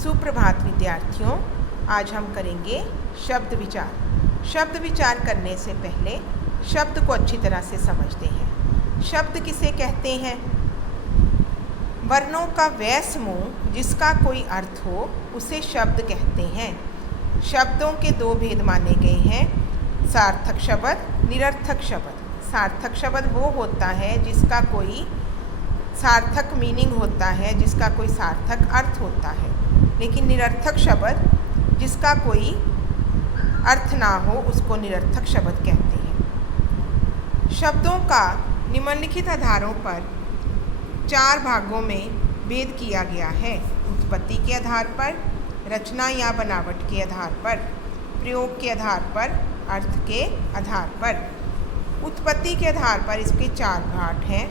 सुप्रभात विद्यार्थियों, आज हम करेंगे शब्द विचार। शब्द विचार करने से पहले शब्द को अच्छी तरह से समझते हैं। शब्द किसे कहते हैं? वर्णों का वह समूह जिसका कोई अर्थ हो उसे शब्द कहते हैं। शब्दों के दो भेद माने गए हैं, सार्थक शब्द, निरर्थक शब्द। सार्थक शब्द वो होता है जिसका कोई सार्थक मीनिंग होता है, जिसका कोई सार्थक अर्थ होता है। लेकिन निरर्थक शब्द जिसका कोई अर्थ ना हो उसको निरर्थक शब्द कहते हैं। शब्दों का निम्नलिखित आधारों पर 4 भागों में भेद किया गया है। उत्पत्ति के आधार पर, रचना या बनावट के आधार पर, प्रयोग के आधार पर, अर्थ के आधार पर। उत्पत्ति के आधार पर इसके 4 भाग हैं,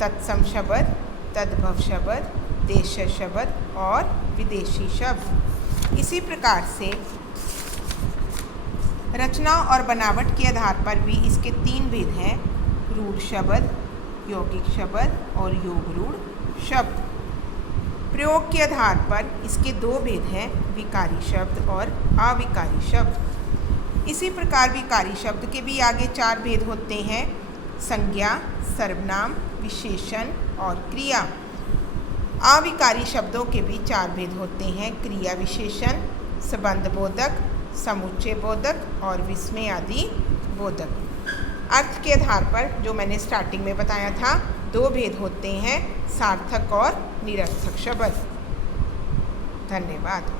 तत्सम शब्द, तद्भव शब्द, देश शब्द और विदेशी शब्द। इसी प्रकार से रचना और बनावट के आधार पर भी इसके 3 भेद हैं, रूढ़ शब्द, यौगिक शब्द और योग रूढ़ शब्द। प्रयोग के आधार पर इसके 2 भेद हैं, विकारी शब्द और अविकारी शब्द। इसी प्रकार विकारी शब्द के भी आगे 4 भेद होते हैं, संज्ञा, सर्वनाम, विशेषण और क्रिया। अविकारी शब्दों के भी 4 भेद होते हैं, क्रिया विशेषण, संबंध बोधक, समुच्चय बोधक और विस्मय आदि बोधक। अर्थ के आधार पर जो मैंने स्टार्टिंग में बताया था, 2 भेद होते हैं, सार्थक और निरर्थक शब्द। धन्यवाद।